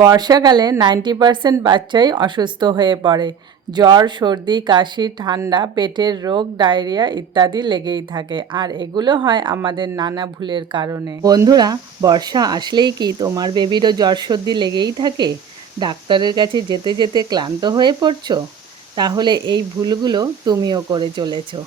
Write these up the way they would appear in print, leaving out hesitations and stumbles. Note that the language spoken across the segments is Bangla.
বর্ষাকালে 90% বাচ্চাই অসুস্থ হয়ে পড়ে। জ্বর, সর্দি, কাশি, ঠান্ডা, পেটের রোগ, ডায়রিয়া ইত্যাদি লেগেই থাকে। আর এগুলো হয় আমাদের নানা ভুলের কারণে। বন্ধুরা, বর্ষা আসলেই কি তোমার বেবিরও জ্বর সর্দি লেগেই থাকে? ডাক্তারের কাছে যেতে যেতে ক্লান্ত হয়ে পড়ছো? তাহলে এই ভুলগুলো তুমিও করে চলেছো।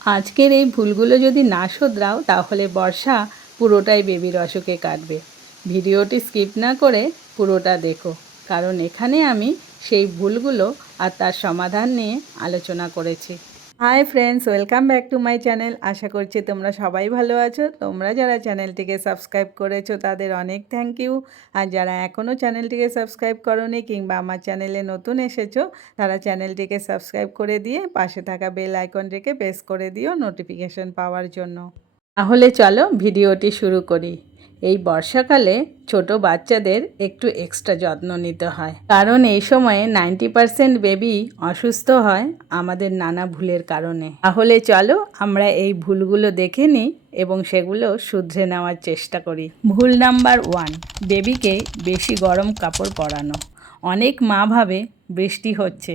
আজকের এই ভুলগুলো যদি না শোধরাও তাহলে বর্ষা পুরোটাই বেবির অসুখে কাটবে। ভিডিওটি স্কিপ না করে পুরোটা দেখো, কারণ এখানে আমি সেই ভুলগুলো আর তার সমাধান নিয়ে আলোচনা করেছি। Hi friends, welcome back to my channel. আশা করছি তোমরা সবাই ভালো আছো। তোমরা যারা চ্যানেলটিকে সাবস্ক্রাইব করেছো তাদের অনেক থ্যাংক ইউ। আর যারা এখনও চ্যানেলটিকে সাবস্ক্রাইব করোনি কিংবা আমার চ্যানেলে নতুন এসেছো তারা চ্যানেলটিকে সাবস্ক্রাইব করে দিয়ে পাশে থাকা বেল আইকনটিকে প্রেস করে দিও নোটিফিকেশন পাওয়ার জন্য। তাহলে চলো ভিডিওটি শুরু করি। এই বর্ষাকালে ছোট বাচ্চাদের একটু এক্সট্রা যত্ন নিতে হয়, কারণ এই সময়ে 90% বেবি অসুস্থ হয় আমাদের নানা ভুলের কারণে। তাহলে চলো আমরা এই ভুলগুলো দেখে নিই এবং সেগুলো শুধরে নেওয়ার চেষ্টা করি। ভুল নাম্বার 1, বেবিকে বেশি গরম কাপড় পরানো। অনেক মা ভাবে বৃষ্টি হচ্ছে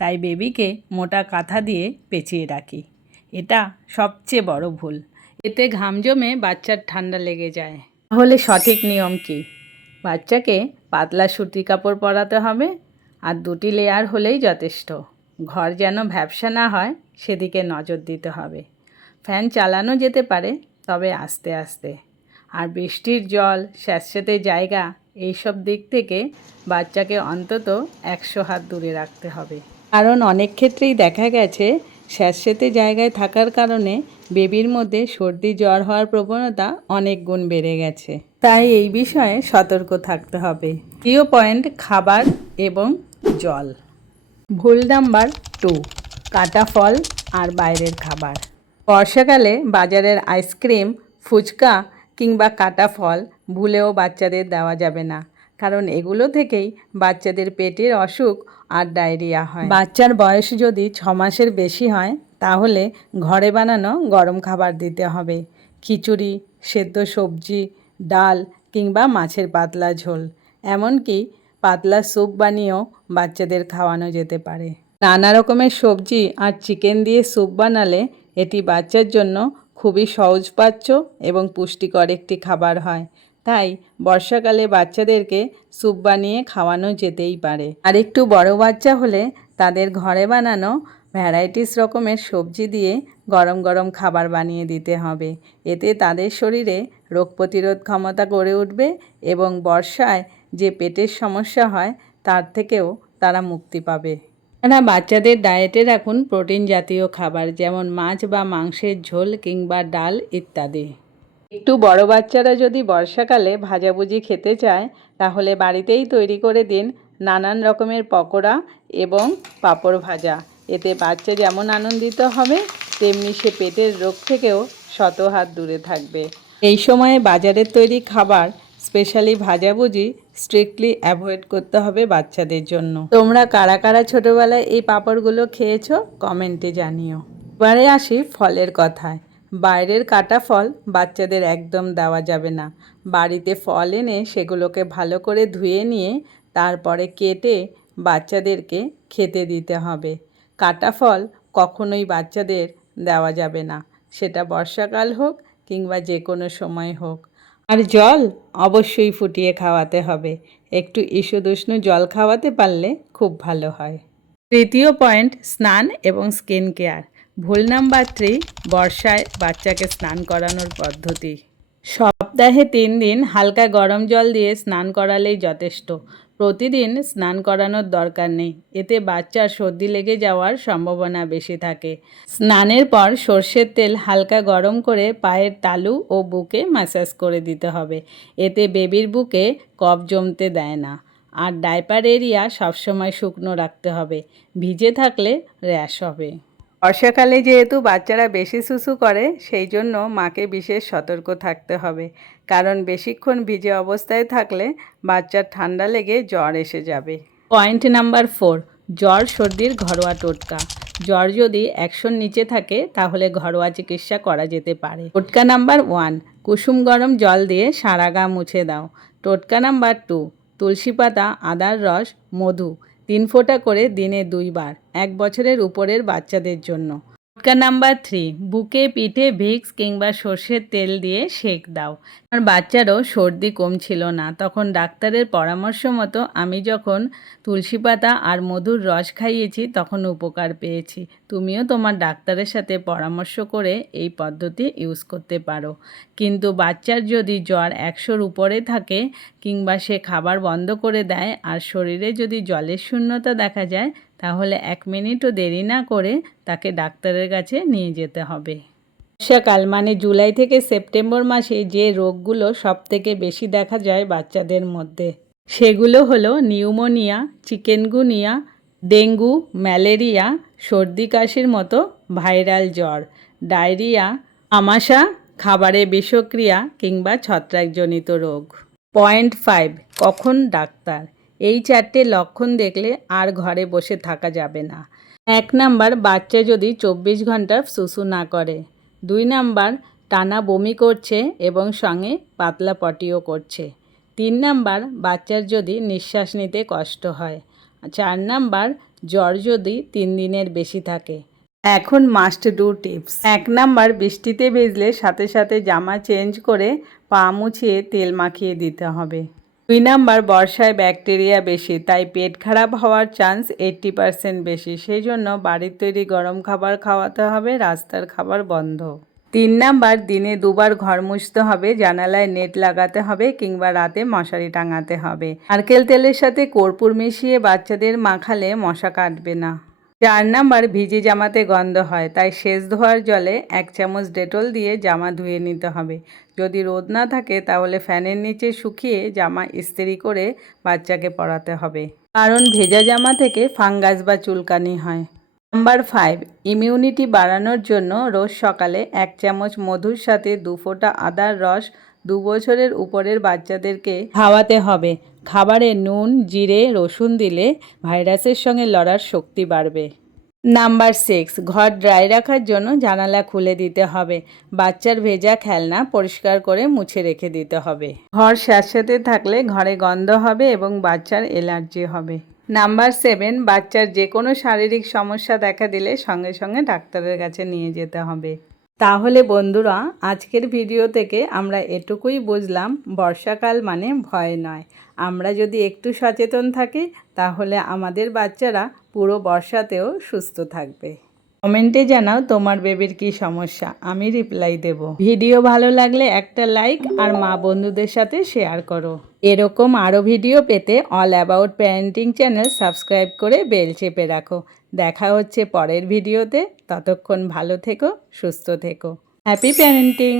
তাই বেবিকে মোটা কাঁথা দিয়ে পেঁচিয়ে রাখি। এটা সবচেয়ে বড় ভুল। এতে ঘাম জমে বাচ্চার ঠান্ডা লেগে যায়। তাহলে সঠিক নিয়ম কি? বাচ্চাকে পাতলা সুতি কাপড় পরাতে হবে আর 2টি লেয়ার হলেই যথেষ্ট। ঘর যেন ভ্যাপসা না হয় সেদিকে নজর দিতে হবে। ফ্যান চালানো যেতে পারে, তবে আস্তে আস্তে। আর বৃষ্টির জল, স্যাঁতসেঁতে জায়গা এইসব দিক থেকে বাচ্চাকে অন্তত 100 হাত দূরে রাখতে হবে। কারণ অনেক ক্ষেত্রেই দেখা গেছে স্যাঁতসেঁতে জায়গায় থাকার কারণে বেবির মধ্যে সর্দি জ্বর হওয়ার প্রবণতা অনেক গুণ বেড়ে গেছে। তাই এই বিষয়ে সতর্ক থাকতে হবে। প্রিয় পয়েন্ট, খাবার এবং জল। ভুল নাম্বার 2, কাটা ফল আর বাইরের খাবার। বর্ষাকালে বাজারের আইসক্রিম, ফুচকা কিংবা কাটা ফল ভুলেও বাচ্চাদের দেওয়া যাবে না, কারণ এগুলো থেকেই বাচ্চাদের পেটের অসুখ আর ডায়রিয়া হয়। বাচ্চার বয়স যদি 6 মাসের বেশি হয় তাহলে ঘরে বানানো গরম খাবার দিতে হবে। খিচুড়ি, সেদ্ধ সবজি, ডাল কিংবা মাছের পাতলা ঝোল, এমনকি পাতলা স্যুপ বানিয়েও বাচ্চাদের খাওয়ানো যেতে পারে। নানা রকমের সবজি আর চিকেন দিয়ে স্যুপ বানালে এটি বাচ্চার জন্য খুবই সহজপাচ্য এবং পুষ্টিকর একটি খাবার হয়। তাই বর্ষাকালে বাচ্চাদেরকে স্যুপ বানিয়ে খাওয়ানো যেতেই পারে। আর একটু বড় বাচ্চা হলে তাদের ঘরে বানানো ভ্যারাইটিস রকমের সবজি দিয়ে গরম গরম খাবার বানিয়ে দিতে হবে। এতে তাদের শরীরে রোগ প্রতিরোধ ক্ষমতা গড়ে উঠবে এবং বর্ষায় যে পেটের সমস্যা হয় তার থেকেও তারা মুক্তি পাবে। বাচ্চাদের ডায়েটে রাখুন প্রোটিন জাতীয় খাবার, যেমন মাছ বা মাংসের ঝোল কিংবা ডাল ইত্যাদি। একটু বড় বাচ্চারা যদি বর্ষাকালে ভাজাভুজি খেতে চায় তাহলে বাড়িতেই তৈরি করে দিন নানান রকমের পকোড়া এবং পাঁপড় ভাজা। এতে বাচ্চা যেমন আনন্দিত হবে তেমনি সে পেটের রোগ থেকেও শত হাত দূরে থাকবে। এই সময়ে বাজারের তৈরি খাবার, স্পেশালি ভাজাভুজি, স্ট্রিক্টলি অ্যাভয়েড করতে হবে বাচ্চাদের জন্য। তোমরা কারা কারা ছোটোবেলায় এই পাঁপড়গুলো খেয়েছো কমেন্টে জানিও। এবারে আসি ফলের কথায়। বাইরের কাটা ফল বাচ্চাদের একদম দেওয়া যাবে না। বাড়িতে ফল এনে সেগুলোকে ভালো করে ধুয়ে নিয়ে তারপরে কেটে বাচ্চাদেরকে খেতে দিতে হবে। কাটা ফল কখনোই বাচ্চাদের দেওয়া যাবে না, সেটা বর্ষাকাল হোক কিংবা যে কোনো সময় হোক। আর জল অবশ্যই ফুটিয়ে খাওয়াতে হবে। একটু ঈষদুষ্ণ জল খাওয়াতে পারলে খুব ভালো হয়। তৃতীয় পয়েন্ট, স্নান এবং স্কিন কেয়ার। ভুল নাম্বার 3, বর্ষায় বাচ্চাকে স্নান করানোর পদ্ধতি। সপ্তাহে 3 দিন হালকা গরম জল দিয়ে স্নান করালেই যথেষ্ট। প্রতিদিন স্নান করানোর দরকার নেই, এতে বাচ্চার সর্দি লেগে যাওয়ার সম্ভাবনা বেশি থাকে। স্নানের পর সর্ষের তেল হালকা গরম করে পায়ের তালু ও বুকে ম্যাসাজ করে দিতে হবে। এতে বেবির বুকে কফ জমতে দেয় না। আর ডাইপার এরিয়া সবসময় শুকনো রাখতে হবে, ভিজে থাকলে র্যাশ হবে। বর্ষাকালে যেহেতু বাচ্চারা বেশি সুসু করে সেই জন্য মাকে বিশেষ সতর্ক থাকতে হবে, কারণ বেশিক্ষণ ভিজে অবস্থায় থাকলে বাচ্চার ঠান্ডা লেগে জ্বর এসে যাবে। পয়েন্ট নাম্বার 4, জ্বর সর্দির ঘরোয়া টোটকা। জ্বর যদি 100-র নিচে থাকে তাহলে ঘরোয়া চিকিৎসা করা যেতে পারে। টোটকা নাম্বার 1, কুসুম গরম জল দিয়ে সারা গা মুছে দাও। টোটকা নাম্বার 2, তুলসী পাতা, আদার রস, মধু 3 ফোঁটা করে দিনে 2 বার 1 বছরের উপরের বাচ্চাদের জন্য। টোটকা নাম্বার 3, বুকে পিঠে ভিক্স কিংবা সর্ষের তেল দিয়ে সেঁক দাও। আমার বাচ্চারও সর্দি কমছিল না, তখন ডাক্তারের পরামর্শ মতো আমি যখন তুলসী পাতা আর মধুর রস খাইয়েছি তখন উপকার পেয়েছি। তুমিও তোমার ডাক্তারের সাথে পরামর্শ করে এই পদ্ধতি ইউজ করতে পারো। কিন্তু বাচ্চার যদি জ্বর 100-র উপরে থাকে কিংবা সে খাবার বন্ধ করে দেয় আর শরীরে যদি জলের শূন্যতা দেখা যায়, তাহলে 1 মিনিটও দেরি না করে তাকে ডাক্তারের কাছে নিয়ে যেতে হবে। বর্ষাকাল মানে জুলাই থেকে সেপ্টেম্বর মাসে যে রোগগুলো সবথেকে বেশি দেখা যায় বাচ্চাদের মধ্যে, সেগুলো হলো নিউমোনিয়া, চিকেনগুনিয়া, ডেঙ্গু, ম্যালেরিয়া, সর্দি কাশির মতো ভাইরাল জ্বর, ডায়রিয়া, আমাশা, খাবারে বিষক্রিয়া কিংবা ছত্রাকজনিত রোগ। পয়েন্ট 5, কখন ডাক্তার? এই 4টে লক্ষণ দেখলে আর ঘরে বসে থাকা যাবে না। 1 নাম্বার, বাচ্চা যদি 24 ঘন্টা সুসু না করে। 2 নাম্বার, টানা বমি করছে এবং সঙ্গে পাতলা পটিও করছে। 3 নাম্বার, বাচ্চার যদি নিঃশ্বাস নিতে কষ্ট হয়। 4 নাম্বার, জ্বর যদি 3 দিনের বেশি থাকে। এখন মাস্ট ডু টিপস। 1 নাম্বার, বৃষ্টিতে ভিজলে সাথে সাথে জামা চেঞ্জ করে পা মুছিয়ে তেল মাখিয়ে দিতে হবে। 2 নাম্বার, বর্ষায় ব্যাকটেরিয়া বেশি, তাই পেট খারাপ হওয়ার চান্স 80% বেশি, সেই জন্য বাড়ির তৈরি গরম খাবার খাওয়াতে হবে, রাস্তার খাবার বন্ধ। 3 নাম্বার, দিনে 2 বার ঘর মুছতে হবে, জানালায় নেট লাগাতে হবে কিংবা রাতে মশারি টাঙাতে হবে। নারকেল তেলের সাথে কর্পূর মিশিয়ে বাচ্চাদের মাখালে মশা কাটবে না। 4 নাম্বার, ভিজে জামাতে গন্ধ হয়, তাই শেষ ধোয়ার জলে 1 চামচ ডেটল দিয়ে জামা ধুয়ে নিতে হবে। যদি রোদ না থাকে তাহলে ফ্যানের নিচে শুকিয়ে জামা ইস্ত্রি করে বাচ্চাকে পরাতে হবে, কারণ ভেজা জামা থেকে ফাঙ্গাস বা চুলকানি হয়। নাম্বার 5, ইমিউনিটি বাড়ানোর জন্য রোজ সকালে 1 চামচ মধুর সাথে 2 ফোঁটা আদার রস 2 বছরের উপরের বাচ্চাদেরকে খাওয়াতে হবে। খাবারে নুন, জিরে, রসুন দিলে ভাইরাসের সঙ্গে লড়ার শক্তি বাড়বে। নাম্বার 6, ঘর ড্রাই রাখার জন্য জানালা খুলে দিতে হবে। বাচ্চার ভেজা খেলনা পরিষ্কার করে মুছে রেখে দিতে হবে। ঘর স্যাঁতসেঁতে থাকলে ঘরে গন্ধ হবে এবং বাচ্চার অ্যালার্জি হবে। নাম্বার 7, বাচ্চার যে কোনো শারীরিক সমস্যা দেখা দিলে সঙ্গে সঙ্গে ডাক্তারের কাছে নিয়ে যেতে হবে। তাহলে বন্ধুরা, আজকের ভিডিও থেকে আমরা এটুকুই বুঝলাম, বর্ষাকাল মানে ভয় নয়। আমরা যদি একটু সচেতন থাকি তাহলে আমাদের বাচ্চারা পুরো বর্ষাতেও সুস্থ থাকবে। কমেন্টে জানাও তোমার বেবির কী সমস্যা, আমি রিপ্লাই দেব। ভিডিও ভালো লাগলে একটা লাইক আর মা বন্ধুদের সাথে শেয়ার করো। এরকম আরও ভিডিও পেতে all about parenting channel subscribe করে বেল চেপে রাখো। দেখা হচ্ছে পরের ভিডিওতে, ততক্ষণ ভালো থেকো, সুস্থ থেকো। Happy parenting.